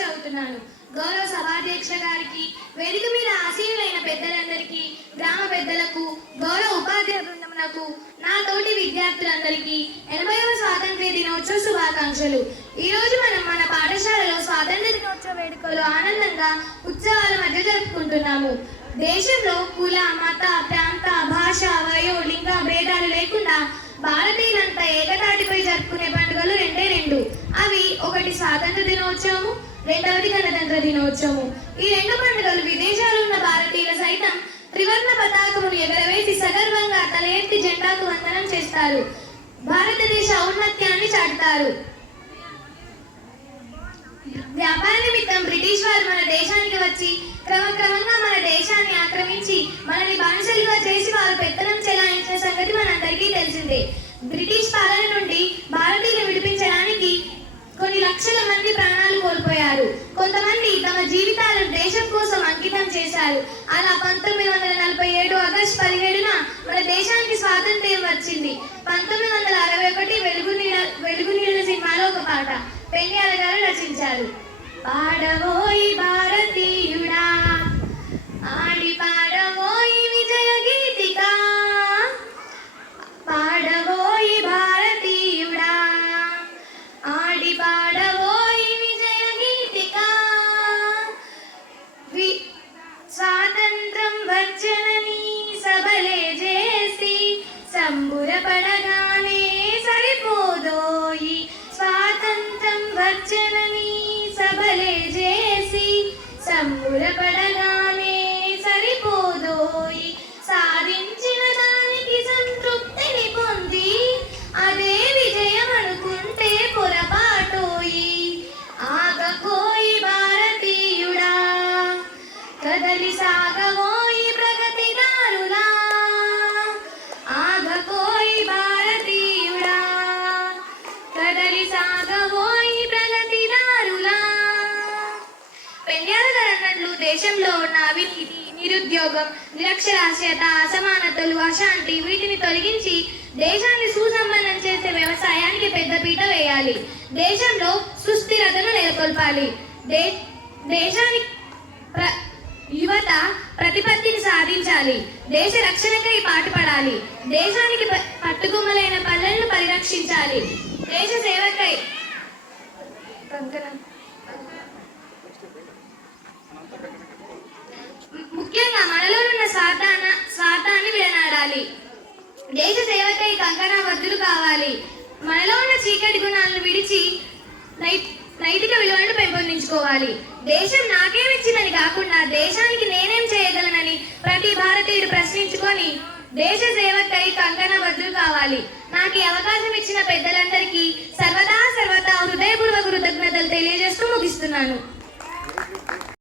చదువుతున్నాను. గౌరవ సభాధ్యక్షుల గారికి, వేదిక మీద ఆసీనులైన పెద్దలందరికీ, గ్రామ పెద్దలకు, గౌరవ ఉపాధ్యాయ బృందములకు, నా తోటి విద్యార్థులందరికీ 80వ స్వాతంత్ర్య దినోత్సవ శుభాకాంక్షలు. ఈరోజు మనం మన పాఠశాలలో స్వాతంత్ర్య దినోత్సవ వేడుకలు ఆనందంగా ఉత్సవాల మధ్య జరుపుకుంటున్నాము. దేశంలో కుల, మత, ప్రాంత, భాష, వయో, లింగ భేదాలు లేకుండా భారతీయులంతా ఏకతాటిపై జరుపుకునే పండుగలు రెండే రెండు. అవి ఒకటి స్వాతంత్ర దినోత్సవము, రెండవది గణతంత్ర దినోత్సవము. ఈ రెండు పండుగలు విదేశాలు ఉన్న భారతీయులు సైతం త్రివర్ణ పతాకమును ఎగరవేసి సగర్వంగా తల ఎత్తి జెండాకు వందనం చేస్తారు. భారతదేశ ఔన్నత్యాన్ని చాటుతారు. వ్యాపార నిమిత్తం బ్రిటిష్ వారు మన దేశానికి వచ్చి క్రమక్రమంగా మన దేశాన్ని ఆక్రమించి మనని బానిసలుగా చేసి వారు పెత్తనం చెలాయించిన సంగతి మనందరికీ తెలిసిందే. బ్రిటిష్ పాలన నుండి భారతీయులు విడిపించడానికి కొన్ని లక్షల మంది ప్రాణాలు కోల్పోయారు. కొంతమంది తమ జీవితాలను దేశం కోసం అంకితం చేశారు. అలా 1947 ఆగస్టు 17న మన దేశానికి స్వాతంత్ర్యం వచ్చింది. 1961 వెలుగు నీళ్ళ సినిమాలో ఒక పాట పెన్యాల గారు రచించారు. పాడవోయి భారతీయుడా, ఆడి పాడవోయి విజయ గీతిక, పాడవోయి భారతీయుడా, ఆడి పాడవోయి విజయ గీతిక. స్వాతంత్రం వచ్చనని సబలే చేసి సంబురపడగానే సరిపోదోయి. స్వాతంత్రం వచ్చనని సబలే చేసి సంబురపడగానే సరిపోదోయి. సాధించిన దానికి సంతృప్తిని పొంది అదే విజయం అనుకుంటే పొరపాటోయి. ఆగకోయి భారతీయుడా, కదలి సాగవోయి ప్రగతిదారులా, ఆగకోయి భారతీయుడా, కదలి సాగవోయి ప్రగతిదారులా. పెన్యాల గారు అన్నట్లు దేశంలో ఉన్న అవినీతి, నిరుద్యోగం, నిరక్షరాస్యత, అసమానతలు, అశాంతి వీటిని తొలగించి దేశాన్ని సుసంపన్నం చేసే వ్యవసాయానికి పెద్దపీట వేయాలి. దేశంలో సుస్థిరతను నెలకొల్పాలి. దేశానికి యువత ప్రతిపత్తిని సాధించాలి. దేశ రక్షణకై పాటుపడాలి. దేశానికి పట్టుకొమ్మలైన పల్లెలను పరిరక్షించాలి. దేశ సేవకై ముఖ్యంగా మనలో ఉన్న స్వార్థాన్ని విడనాడాలి. దేశ సేవకై కంకణబద్ధులు కావాలి. మనలో ఉన్న చీకటి గుణాలను విడిచి నైతిక విలువలను పెంపొందించుకోవాలి. దేశం నాకేమిచ్చిందని కాకుండా దేశానికి నేనేం చేయగలనని ప్రతి భారతీయుడు ప్రశ్నించుకొని దేశ సేవకై కంకణబద్ధులు కావాలి. నాకు ఈ అవకాశం ఇచ్చిన పెద్దలందరికీ సర్వదా హృదయపూర్వక కృతజ్ఞతలు తెలియజేస్తూ ముగిస్తున్నాను.